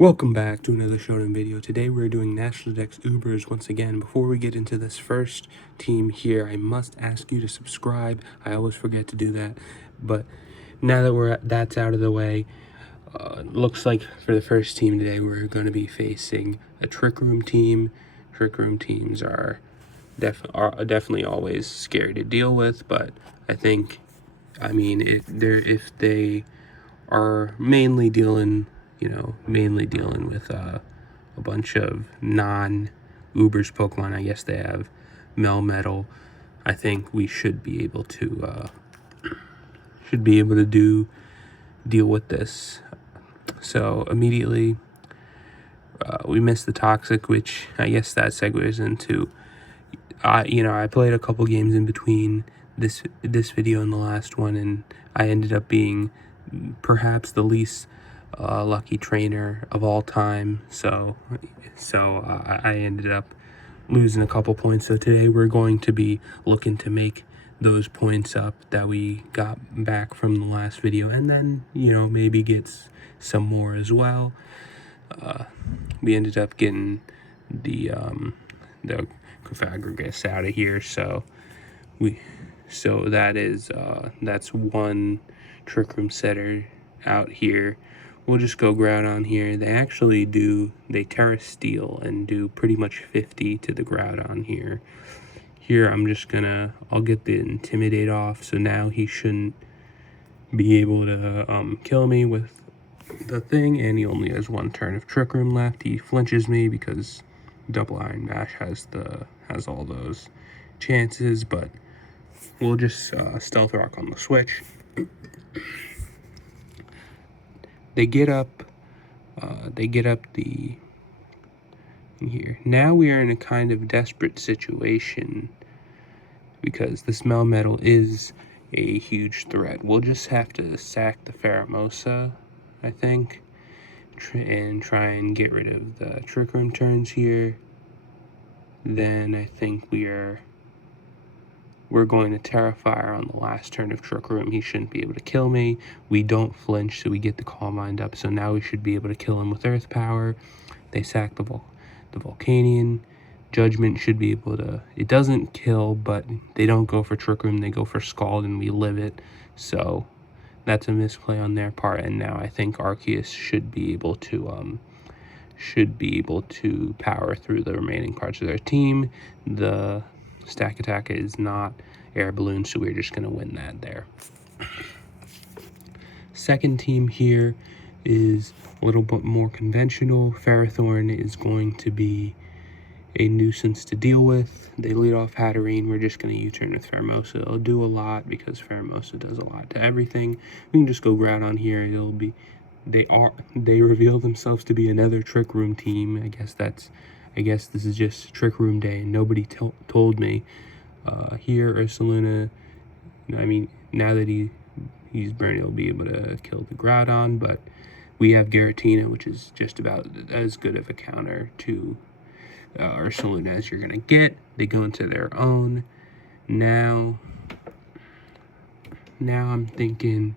Welcome back to another Shonen video. Today we're doing National Dex Ubers once again. Before we get into this first team here, I must ask you to subscribe. I always forget to do that. But now that that's out of the way, looks like for the first team today we're going to be facing a Trick Room team. Trick Room teams are definitely always scary to deal with, but I think, if they are mainly dealing with a bunch of non-Ubers Pokemon. I guess they have Melmetal. I think we should be able to deal with this. So immediately we missed the Toxic, which I guess that segues into I played a couple games in between this video and the last one, and I ended up being perhaps the least lucky trainer of all time. So I ended up losing a couple points. So today we're going to be looking to make those points up that we got back from the last video, and then maybe get some more as well. We ended up getting the Cofagrigus out of here, so that's one Trick Room setter out here. We'll just go Groudon here. They Terra Steel and do pretty much 50 to the Groudon here. Here I'll get the Intimidate off, so now he shouldn't be able to kill me with the thing, and he only has one turn of Trick Room left. He flinches me because Double Iron Bash has all those chances, but we'll just Stealth Rock on the switch. They get up the here. Now we are in a kind of desperate situation because this Melmetal is a huge threat. We'll just have to sack the Pheromosa, I think, and try and get rid of the Trick Room turns here. Then I think we're going to Terra Fire on the last turn of Trick Room. He shouldn't be able to kill me. We don't flinch, so we get the Calm Mind up. So now we should be able to kill him with Earth Power. They sack the Volcanion. Judgment should be able to... It doesn't kill, but they don't go for Trick Room. They go for Scald, and we live it. So that's a misplay on their part. And now I think Arceus should be able to power through the remaining parts of their team. The Stack Attack is not Air Balloon, so we're just going to win that there. Second team here is a little bit more conventional. Ferrothorn is going to be a nuisance to deal with. They lead off Hatterene. We're just going to U-turn with Pheromosa. It'll do a lot because Pheromosa does a lot to everything. We can just go Groudon here. They reveal themselves to be another Trick Room team. I guess this is just Trick Room day, and nobody told me. Here, Ursaluna, now that he's burned, he'll be able to kill the Groudon, but we have Giratina, which is just about as good of a counter to Ursaluna as you're going to get. They go into their own. Now I'm thinking,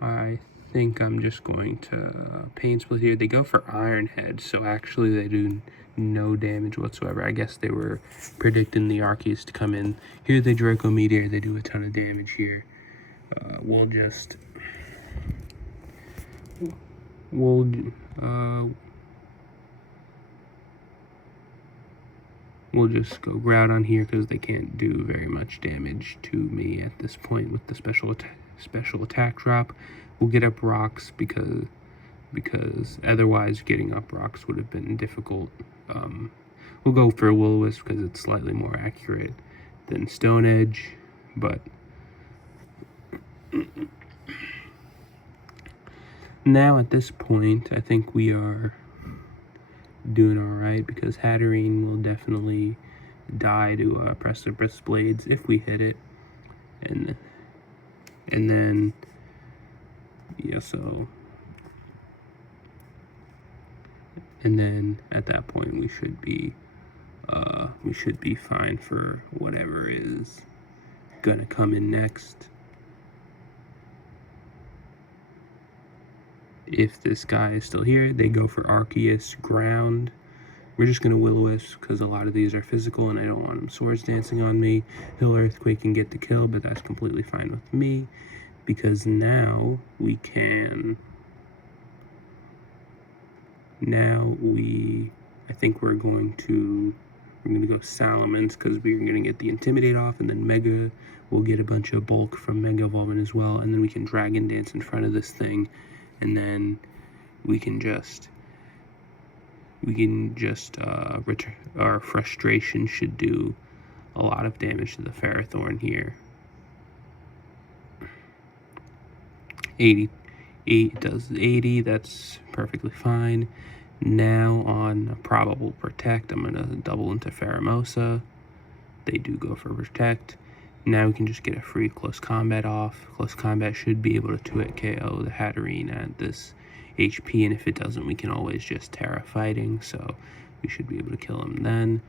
I think I'm just going to Pain Split here. They go for Iron Head, so actually they do no damage whatsoever. I guess they were predicting the Arceus to come in. Here they Draco Meteor. They do a ton of damage here. We'll just go Groudon here because they can't do very much damage to me at this point with the special attack drop. We'll get up Rocks because otherwise getting up Rocks would have been difficult. We'll go for Will-O-Wisp because it's slightly more accurate than Stone Edge, but now at this point I think we are doing alright because Hatterene will definitely die to Precipice Blades if we hit it, and then and then at that point we should be fine for whatever is gonna come in next. If this guy is still here, they go for Arceus Ground. We're just going to Will-O-Wisp because a lot of these are physical and I don't want him Swords Dancing on me. He'll Earthquake and get the kill, but that's completely fine with me because now we can... I think we're going to go Salamence because we're going to get the Intimidate off, and then Mega, we'll get a bunch of bulk from Mega Evolvement as well, and then we can Dragon Dance in front of this thing, and then we can just our Frustration should do a lot of damage to the Ferrothorn here. 80. It does 80, that's perfectly fine. Now on Probable Protect, I'm going to double into Pheromosa. They do go for Protect. Now we can just get a free Close Combat off. Close Combat should be able to 2-hit KO the Hatterene at this HP, and if it doesn't, we can always just Terra Fighting, so we should be able to kill him then,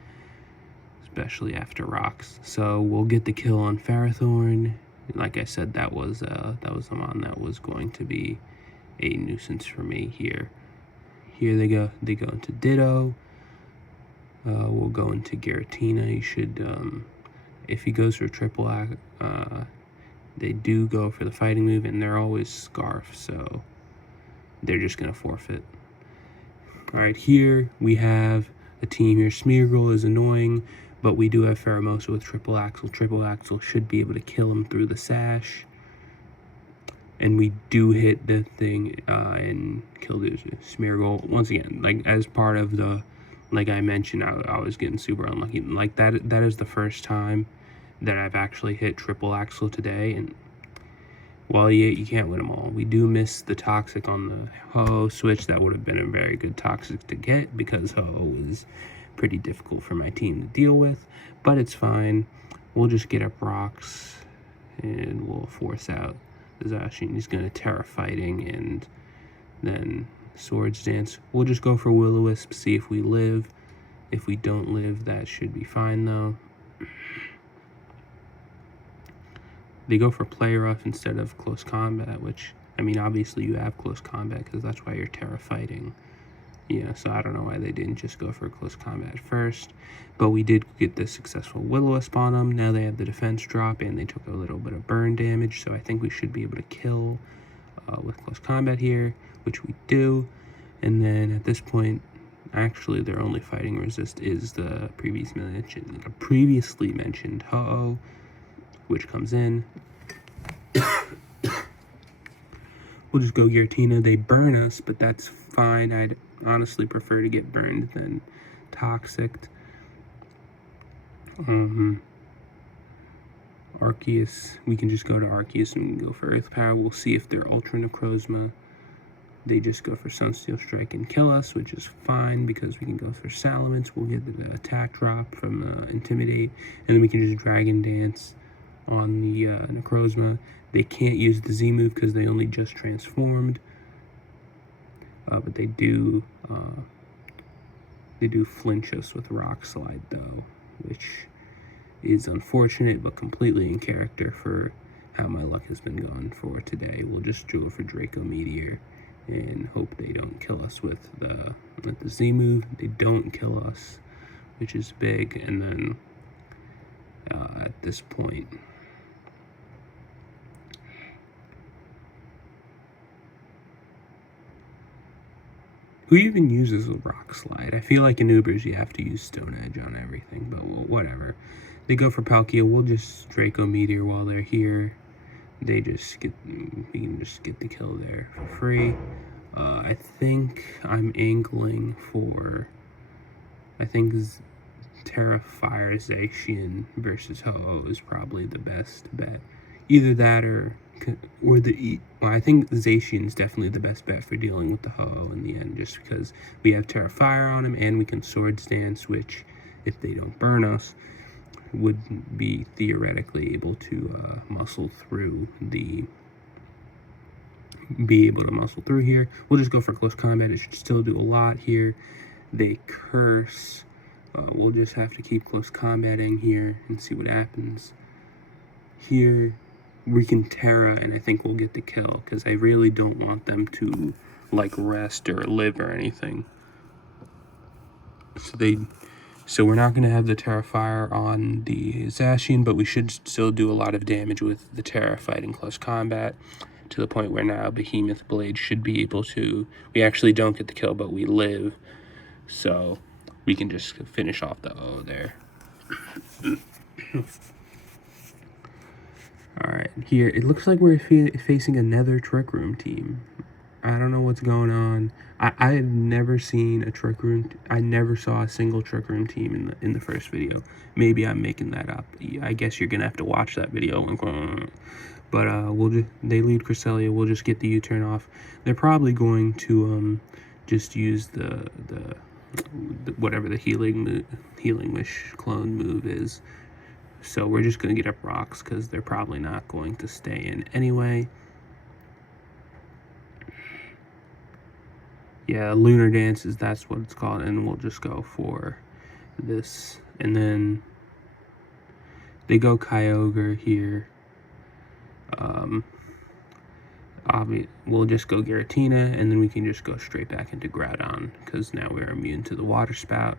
especially after Rocks. So we'll get the kill on Ferrothorn. Like I said, that was the one that was going to be a nuisance for me here. Here they go into Ditto. We'll go into Giratina. You should, if he goes for triple act, they do go for the fighting move, and they're always Scarf, so they're just gonna forfeit. Alright, here we have a team here. Smeargle is annoying, but we do have Pheromosa with Triple Axle. Triple Axle should be able to kill him through the sash. And we do hit the thing and kill the Smeargle. Once again, like as part of the, like I mentioned, I was getting super unlucky. Like that is the first time that I've actually hit Triple Axle today. And well, you can't win them all. We do miss the Toxic on the Ho-Oh switch. That would have been a very good Toxic to get because Ho-Oh was pretty difficult for my team to deal with. But it's fine. We'll just get up Rocks and we'll force out the ZACIAN. He's going to Terra Fighting and then Swords Dance. We'll just go for Will-O-Wisp, see if we live. If we don't live, that should be fine though. They go for Play Rough instead of Close Combat, which, I mean, obviously you have Close Combat because that's why you're Terra Fighting. Yeah, so I don't know why they didn't just go for Close Combat first. But we did get the successful Will-O-Wisp on them. Now they have the defense drop, and they took a little bit of burn damage, so I think we should be able to kill with Close Combat here, which we do. And then at this point, actually their only fighting resist is the previously mentioned Ho-Oh, which comes in. We'll just go Giratina. They burn us, but that's fine. I'd honestly prefer to get burned than Toxic. Arceus, we can just go to Arceus and we can go for Earth Power. We'll see if they're Ultra Necrozma. They just go for Sunsteel Strike and kill us, which is fine because we can go for Salamence. We'll get the attack drop from Intimidate, and then we can just Dragon Dance on the Necrozma. They can't use the Z move because they only just transformed, but they do flinch us with Rock Slide though, which is unfortunate but completely in character for how my luck has been going for today. We'll just go for Draco Meteor and hope they don't kill us with the Z move. They don't kill us, which is big. And then at this point, who even uses a Rock Slide? I feel like in Ubers you have to use Stone Edge on everything, but whatever. They go for Palkia. We'll just Draco Meteor while they're here. We can just get the kill there for free. I think I'm angling for, Terra Fire ZACIAN versus Ho-Oh is probably the best bet. Either that or I think ZACIAN is definitely the best bet for dealing with the Ho-Oh in the end, just because we have Terra Fire on him and we can Swords Dance, which, if they don't burn us, would be theoretically able to muscle through here. We'll just go for Close Combat. It should still do a lot here. They curse. We'll just have to keep Close Combating here and see what happens. Here we can Terra, and I think we'll get the kill because I really don't want them to like rest or live or anything. So we're not going to have the Terrifier on the ZACIAN, but we should still do a lot of damage with the Terra fighting close combat, to the point where now Behemoth Blade should be able to... We actually don't get the kill, but we live, so we can just finish off the O there. Alright, here, it looks like we're facing another Trick Room team. I don't know what's going on. I have never seen a Trick Room... I never saw a single Trick Room team in the first video. Maybe I'm making that up. I guess you're gonna have to watch that video. But they lead Cresselia. We'll just get the U-turn off. They're probably going to just use the whatever the healing wish clone move is. So we're just going to get up rocks because they're probably not going to stay in anyway. Yeah, Lunar Dances, that's what it's called. And we'll just go for this. And then they go Kyogre here. We'll just go Giratina, and then we can just go straight back into Groudon because now we're immune to the Water Spout.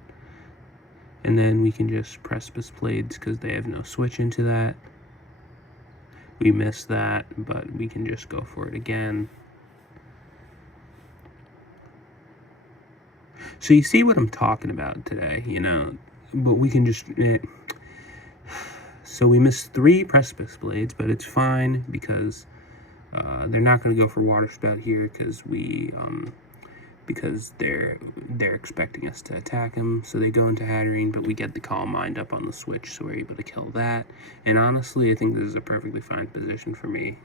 And then we can just Precipice Blades because they have no switch into that. We missed that, but we can just go for it again. So you see what I'm talking about today, you know, but we can just... So we missed 3 Precipice Blades, but it's fine because they're not going to go for Water Spout here because they're expecting us to attack them. So they go into Hatterene, but we get the Calm Mind up on the switch, so we're able to kill that. And honestly, I think this is a perfectly fine position for me.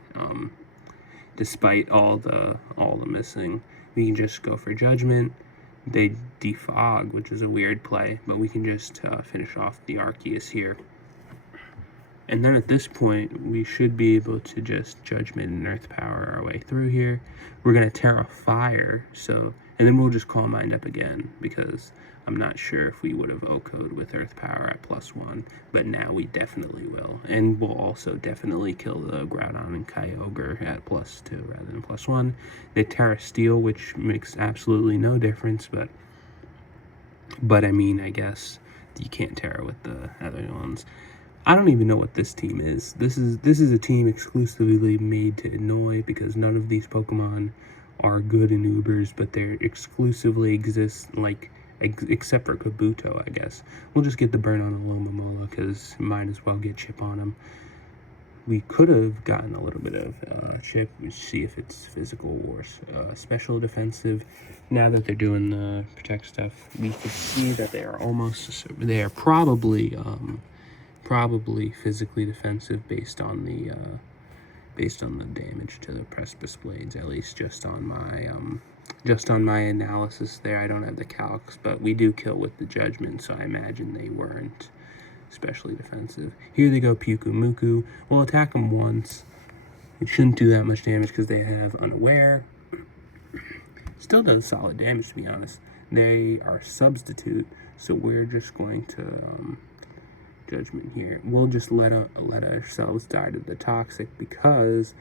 Despite all the missing, we can just go for Judgment. They defog, which is a weird play, but we can just finish off the Arceus here. And then at this point, we should be able to just Judgment and Earth Power our way through here. We're going to Terra Fire, so... And then we'll just Calm Mind up again, because I'm not sure if we would have O-Code with Earth Power at +1, but now we definitely will. And we'll also definitely kill the Groudon and Kyogre at +2 rather than +1. They Terra Steel, which makes absolutely no difference, but I mean, I guess you can't Terra with the other ones. I don't even know what this team is. This is a team exclusively made to annoy because none of these Pokemon are good in Ubers, but they're exclusively exist, like, except for Kabuto, I guess. We'll just get the burn on Alomomola because might as well get chip on him. We could have gotten a little bit of chip, see if it's physical or special defensive. Now that they're doing the protect stuff, we can see that they are probably physically defensive based on the damage to the Precipice Blades, at least just on my analysis there. I don't have the calcs, but we do kill with the Judgment, so I imagine they weren't especially defensive. Here they go Pyukumuku. We'll attack them once. It shouldn't do that much damage because they have Unaware. Still does solid damage, to be honest. They are Substitute, so we're just going to Judgment here. We'll just let ourselves die to the Toxic because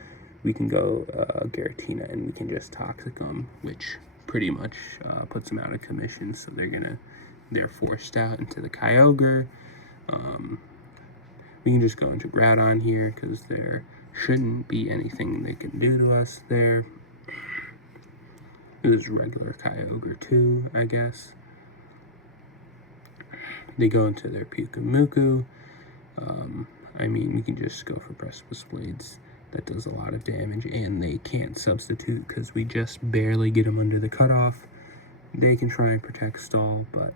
we can go Giratina and we can just Toxic them, which pretty much puts them out of commission. So they're forced out into the Kyogre. We can just go into Groudon here because there shouldn't be anything they can do to us there. This is regular Kyogre too, I guess. They go into their Pyukumuku. I mean, we can just go for Precipice Blades. That does a lot of damage, and they can't substitute because we just barely get them under the cutoff. They can try and protect stall, but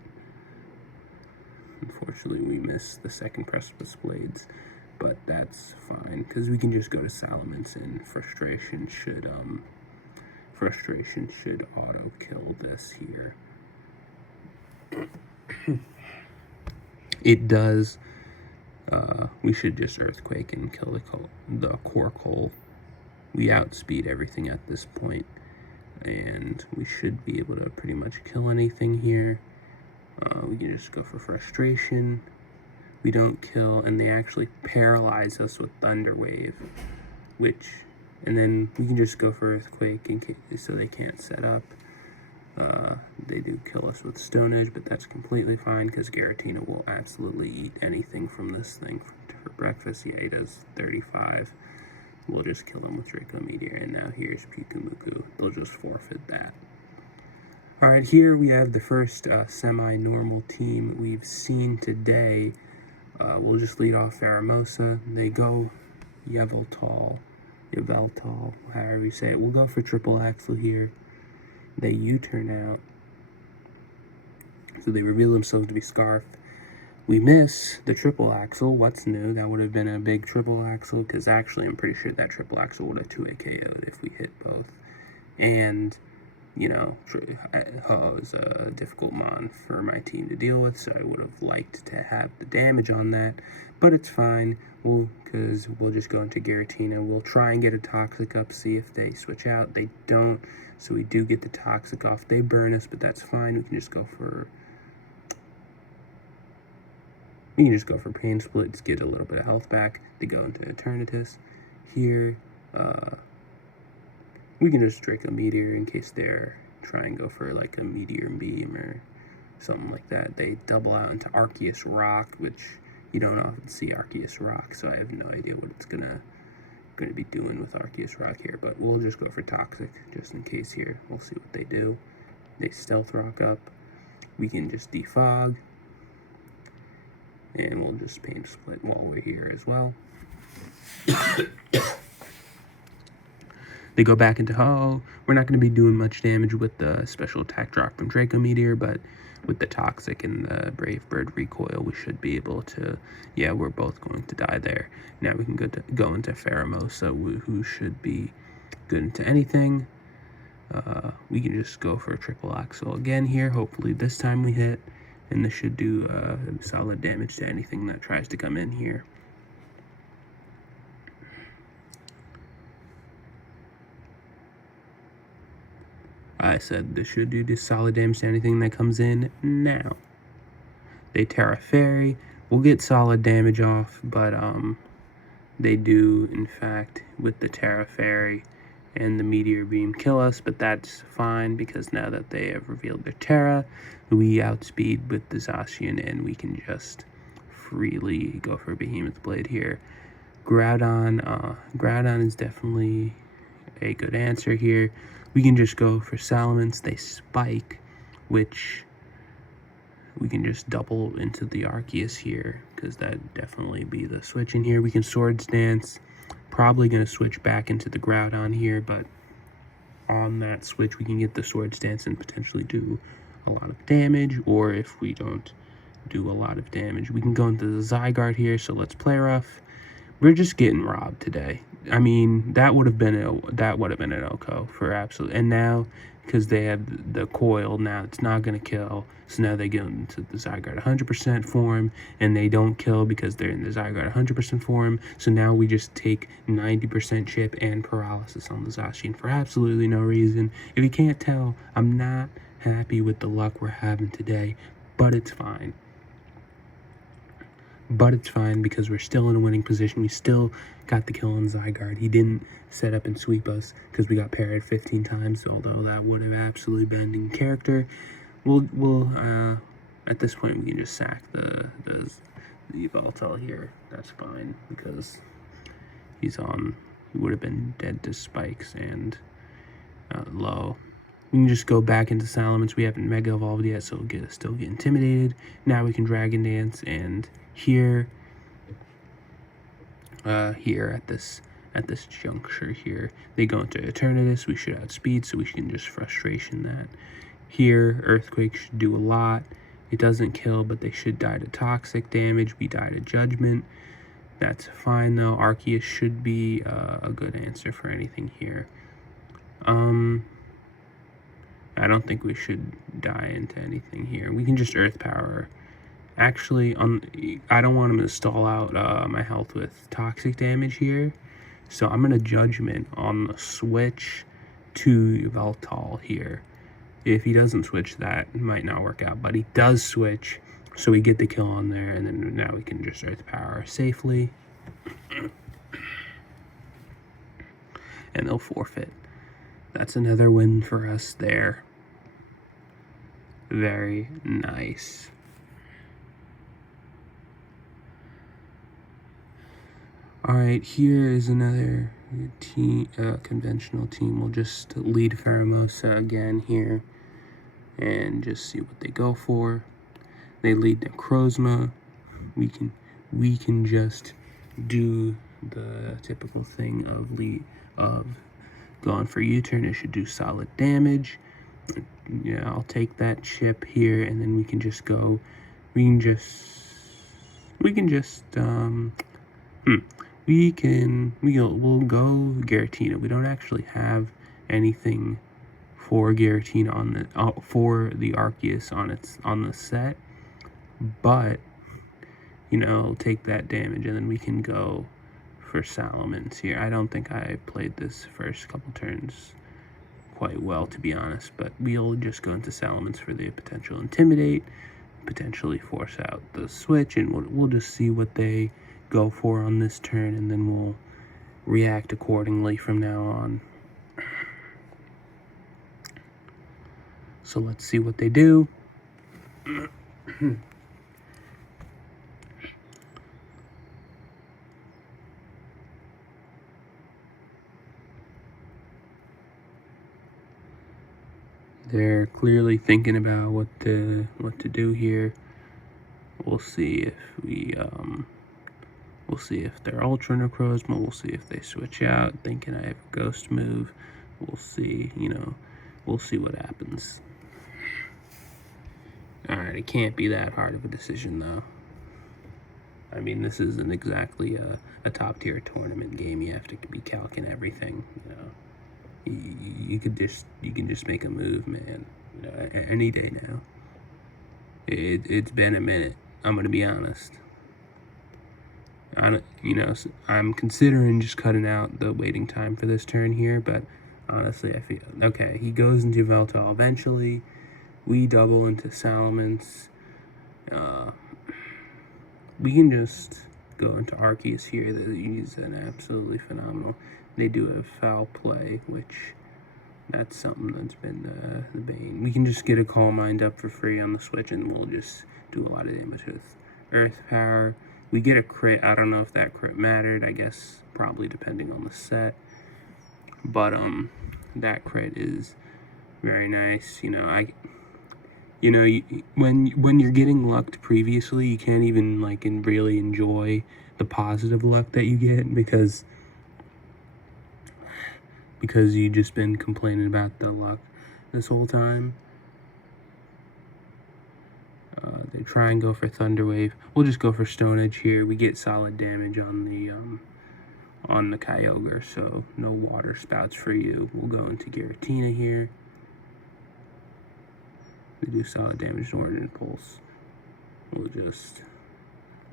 unfortunately we miss the second Precipice Blades. But that's fine because we can just go to Salamence, and Frustration should auto kill this here. It does. We should just Earthquake and kill the Cork-Hole. We outspeed everything at this point, and we should be able to pretty much kill anything here. We can just go for Frustration. We don't kill, and they actually paralyze us with Thunder Wave, which And then we can just go for Earthquake in case, so they can't set up. They do kill us with Stone Edge, but that's completely fine because Giratina will absolutely eat anything from this thing for breakfast. Yeah, he does 35. We'll just kill him with Draco Meteor, and now here's Pikumuku. They'll just forfeit that. Alright, here we have the first semi-normal team we've seen today. We'll just lead off Faramosa. They go Yveltal, however you say it. We'll go for Triple Axle here. They U-turn out. So they reveal themselves to be Scarf. We miss the Triple Axle. What's new? That would have been a big Triple Axle, because actually I'm pretty sure that Triple Axle would have 2-hit KO'd if we hit both. And, you know, Ho is a difficult mon for my team to deal with, so I would have liked to have the damage on that. But it's fine, because we'll just go into Giratina. We'll try and get a Toxic up, see if they switch out. They don't, so we do get the Toxic off. They burn us, but that's fine. We can just go for Pain Split, get a little bit of health back. They go into Eternatus. Here, we can just Draco Meteor in case they're trying to go for like a Meteor Beam or something like that. They double out into Arceus Rock, which you don't often see Arceus Rock, so I have no idea what it's gonna be doing with Arceus Rock here. But we'll just go for Toxic just in case here. We'll see what they do. They Stealth Rock up. We can just Defog. And we'll just Pain Split while we're here as well. They go back into Ho. We're not going to be doing much damage with the special attack drop from Draco Meteor, but with the Toxic and the Brave Bird recoil, we should be able to... Yeah, we're both going to die there. Now we can go into Faramosa, who should be good into anything. We can just go for a Triple Axle again here. Hopefully this time we hit. And this should do solid damage to anything that tries to come in here. I said this should do solid damage to anything that comes in now. They Terra Fairy. We'll get solid damage off, but they do, in fact, with the Terra Fairy and the Meteor Beam, kill us, but that's fine because now that they have revealed their Terra, we outspeed with the ZACIAN and we can just freely go for Behemoth Blade here. Groudon is definitely a good answer here. We can just go for Salamence. They Spike, which we can just double into the Arceus here because that'd definitely be the switch in here. We can Swords Dance. Probably going to switch back into the Groudon here, but on that switch we can get the Swords Dance and potentially do a lot of damage, or if we don't do a lot of damage, we can go into the Zygarde here. So let's play rough. We're just getting robbed today. I mean, that would have been an OCO for absolute. And now, because they have the coil, now it's not going to kill. So now they get into the Zygarde 100% form, and they don't kill because they're in the Zygarde 100% form. So now we just take 90% chip and paralysis on the Zacian for absolutely no reason. If you can't tell, I'm not happy with the luck we're having today, but it's fine. But it's fine because we're still in a winning position. We still got the kill on Zygarde. He didn't set up and sweep us because we got parried 15 times, although that would have absolutely been in character. We'll at this point we can just sack the Yveltal here. That's fine because he would have been dead to Spikes and low. We can just go back into Salamence. We haven't Mega Evolved yet, so we'll still get Intimidated. Now we can Dragon Dance, and here at this juncture here, they go into Eternatus. We should outspeed, so we can just Frustration that. Here, Earthquake should do a lot. It doesn't kill, but they should die to Toxic damage. We die to Judgment. That's fine, though. Arceus should be a good answer for anything here. I don't think we should die into anything here. We can just Earth Power. Actually, I don't want him to stall out my health with Toxic damage here. So I'm going to Judgment on the switch to Yveltal here. If he doesn't switch, that might not work out. But he does switch, so we get the kill on there. And then now we can just Earth Power safely. and they'll forfeit. That's another win for us there. Very nice. Alright, here is another team, conventional team. We'll just lead Faramosa again here and just see what they go for. They lead Necrozma. We can just do the typical thing of going for U-turn. It should do solid damage. Yeah, I'll take that chip here, and then we can just go. We'll go Giratina. We don't actually have anything for Giratina for the Arceus on the set, but you know, take that damage, and then we can go for Salamence here. I don't think I played this first couple turns quite well, to be honest, but we'll just go into Salamence for the potential Intimidate, potentially force out the switch, and we'll just see what they go for on this turn, and then we'll react accordingly from now on. So let's see what they do. They're clearly thinking about what to do here. We'll see if they're Ultra Necrozma. We'll see if they switch out, thinking I have a Ghost move. We'll see, we'll see what happens. Alright, it can't be that hard of a decision, though. I mean, this isn't exactly a top-tier tournament game. You have to be calculating everything, You can just make a move, man. Any day now. It's been a minute. I'm gonna be honest. I'm considering just cutting out the waiting time for this turn here, but honestly, I feel okay. He goes into Veltal eventually. We double into Salamence. We can just go into Arceus here. He's an absolutely phenomenal. They do have foul play, which that's something that's been the bane. We can just get a Calm Mind up for free on the switch, and we'll just do a lot of damage with Earth Power. We get a crit. I don't know if that crit mattered. I guess probably depending on the set. But that crit is very nice. When you're getting lucked previously, you can't even really enjoy the positive luck that you get because you've just been complaining about the luck this whole time. They try and go for Thunder Wave. We'll just go for Stone Edge here. We get solid damage on the Kyogre, so no water spouts for you. We'll go into Giratina here. We do solid damage to Orange Impulse. We'll just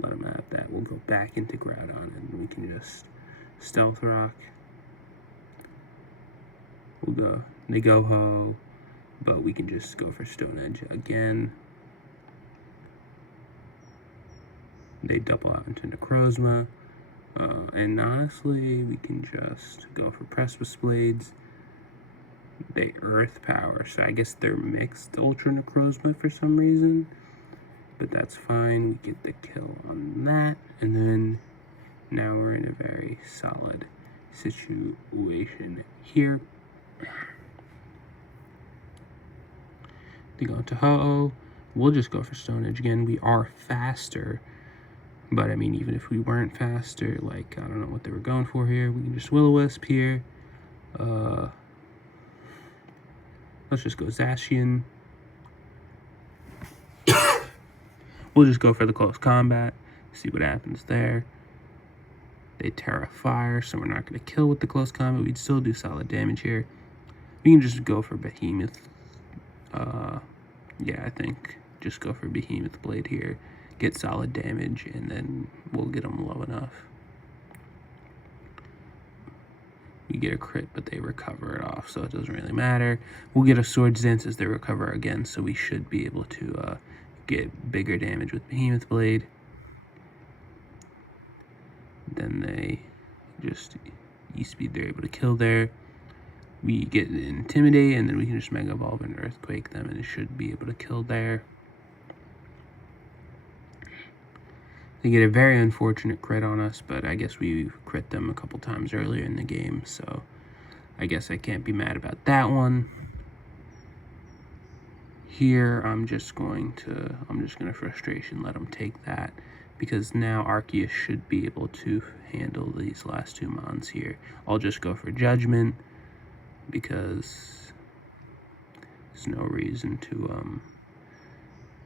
let them have that. We'll go back into Groudon, and we can just Stealth Rock. We'll go Nigoho, but we can just go for Stone Edge again. They double out into Necrozma. And honestly, we can just go for Precipice Blades. They Earth Power, so I guess they're mixed Ultra Necrozma for some reason. But that's fine, we get the kill on that. And then, now we're in a very solid situation here. They go into Ho-Oh. We'll just go for Stone Edge again. We are faster. But, I mean, even if we weren't faster, I don't know what they were going for here. We can just Will-O-Wisp here. Let's just go ZACIAN. We'll just go for the close combat. See what happens there. They Terra Fire, so we're not going to kill with the close combat. We'd still do solid damage here. We can just go for Behemoth. Yeah, I think just go for Behemoth Blade here. Get solid damage, and then we'll get them low enough. You get a crit, but they recover it off, so it doesn't really matter. We'll get a Swords Dance as they recover again, so we should be able to get bigger damage with Behemoth Blade. Then they just E-Speed they're able to kill there. We get Intimidate, and then we can just Mega Evolve and Earthquake them, and it should be able to kill there. They get a very unfortunate crit on us, but I guess we crit them a couple times earlier in the game, so I guess I can't be mad about that one. Here, I'm just gonna Frustration let them take that, because now Arceus should be able to handle these last two mons here. I'll just go for Judgment, because there's no reason to,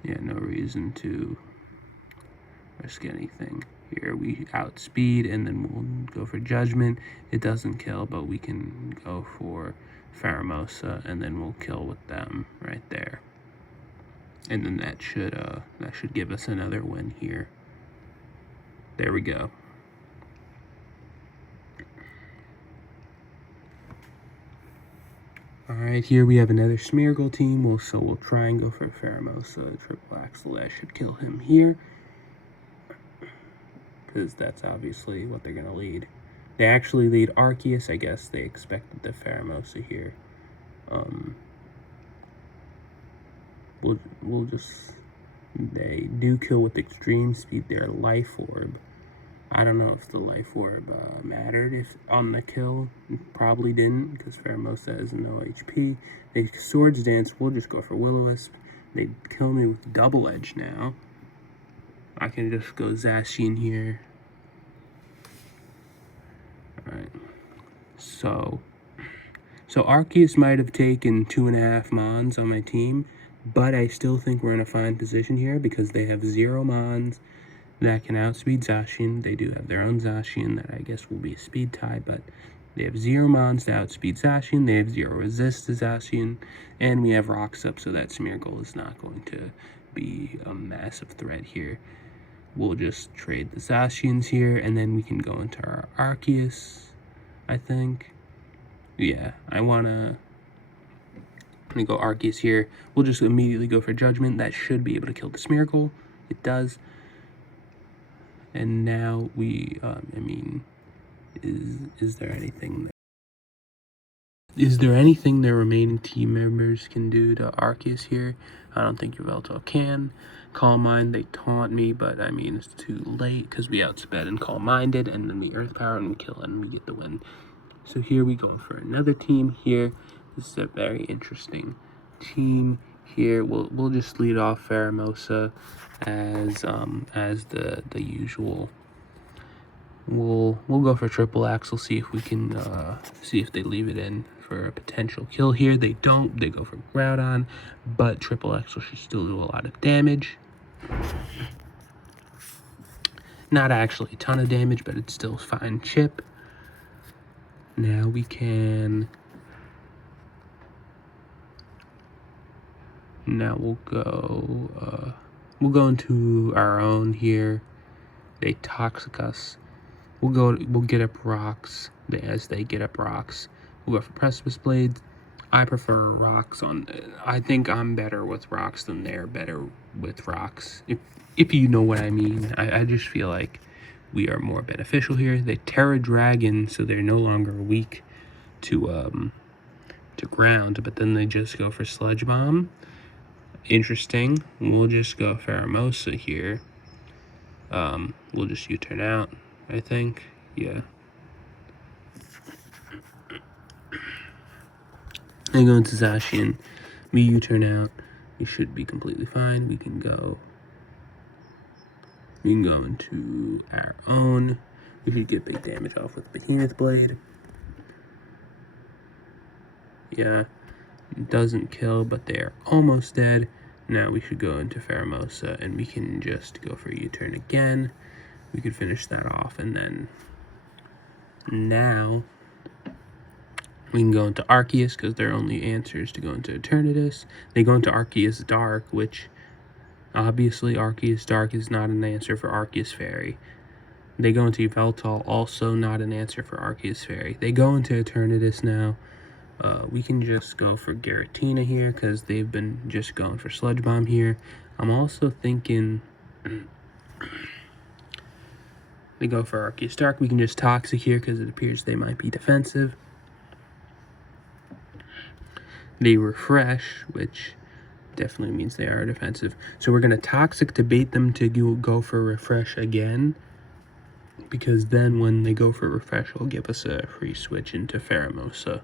no reason to risk anything. Here we outspeed, and then we'll go for Judgment. It doesn't kill, but we can go for Pheromosa, and then we'll kill with them right there. And then that should give us another win here. There we go. Alright, here we have another Smeargle team. So we'll try and go for Pheromosa. Triple Axle, that should kill him here, because that's obviously what they're going to lead. They actually lead Arceus. I guess they expected the Pheromosa here. They do kill with extreme speed their Life Orb. I don't know if the Life Orb mattered if on the kill. Probably didn't, because Pheromosa has no HP. They Swords Dance. We'll just go for Will-O-Wisp. They kill me with Double Edge now. I can just go ZACIAN here. Alright. So Arceus might have taken 2.5 mons on my team, but I still think we're in a fine position here, because they have 0 mons that can outspeed ZACIAN. They do have their own ZACIAN that I guess will be a speed tie, but they have 0 mons to outspeed ZACIAN. They have 0 resist to ZACIAN, and we have Rocks up, so that Smeargle is not going to be a massive threat here. We'll just trade the ZACIANs here, and then we can go into our Arceus, I think. Yeah, I'm gonna go Arceus here. We'll just immediately go for Judgment. That should be able to kill the Smeargle. It does. And now we, is there anything their remaining team members can do to Arceus here? I don't think Yveltal can. Calm Mind, they taunt me, but I mean, it's too late, because we outsped and Calm Minded, and then we Earth Power, and we kill, and we get the win. So here we go for another team here. This is a very interesting team here. We'll just lead off Pheromosa as the usual. We'll go for Triple Axle, see if we can see if they leave it in for a potential kill here. They don't. They go for Groudon, but Triple Axle should still do a lot of damage. Not actually a ton of damage, but it's still fine chip. Now we can. Now we'll go into our own here. They Toxic us. We'll get up Rocks as they get up Rocks. We'll go for Precipice Blades. I prefer Rocks on. I think I'm better with Rocks than they're better with Rocks. If you know what I mean. I just feel like we are more beneficial here. They Terra Dragon, so they're no longer weak to ground, but then they just go for Sludge Bomb. Interesting. We'll just go Pheromosa here. We'll just U-turn out, I think. Yeah. And go into ZACIAN. We U-turn out. We should be completely fine. We can go into our own. We should get big damage off with Behemoth Blade. Yeah. It doesn't kill, but they're almost dead. Now we should go into Pheromosa, and we can just go for a U-turn again. We could finish that off, and then now we can go into Arceus, because their only answer is to go into Eternatus. They go into Arceus Dark, which obviously Arceus Dark is not an answer for Arceus Fairy. They go into Yveltal, also not an answer for Arceus Fairy. They go into Eternatus now. We can just go for Giratina here, because they've been just going for Sludge Bomb here. I'm also thinking They go for Arceus Dark. We can just Toxic here because it appears they might be defensive. They refresh, which definitely means they are defensive. So we're going to Toxic to bait them to go for Refresh again, because then when they go for Refresh, it'll give us a free switch into Pheromosa.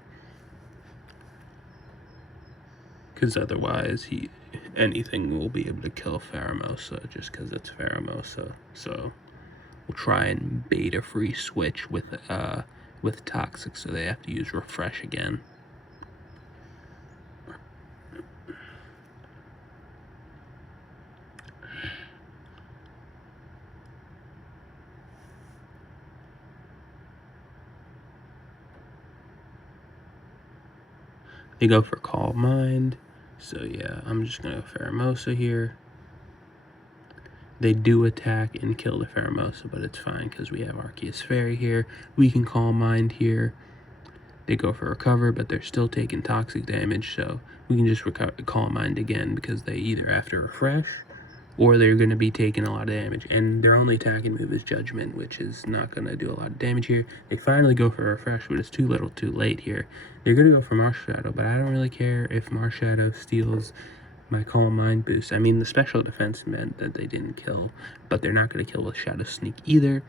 Because otherwise, anything will be able to kill Pheromosa just because it's Pheromosa. So we'll try and bait a free switch with Toxic, so they have to use Refresh again. They go for Calm Mind, so yeah, I'm just going to go Pheromosa here. They do attack and kill the Pheromosa, but it's fine because we have Arceus Fairy here. We can Calm Mind here. They go for Recover, but they're still taking Toxic damage, so we can just Calm Mind again because they either have to Refresh or they're going to be taking a lot of damage. And their only attacking move is Judgment, which is not going to do a lot of damage here. They finally go for Refresh, but it's too little too late here. They're going to go for Marshadow, but I don't really care if Marshadow steals my Calm Mind boost. I mean, the special defense meant that they didn't kill, but they're not going to kill with Shadow Sneak either.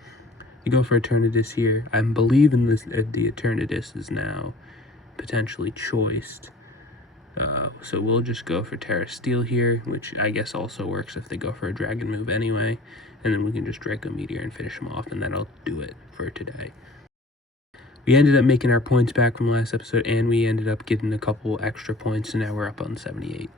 You go for Eternatus here. I believe in this. The Eternatus is now potentially choiced. So we'll just go for Terra Steel here, which I guess also works if they go for a Dragon move anyway. And then we can just Draco Meteor and finish them off, and that'll do it for today. We ended up making our points back from last episode, and we ended up getting a couple extra points, and now we're up on 78.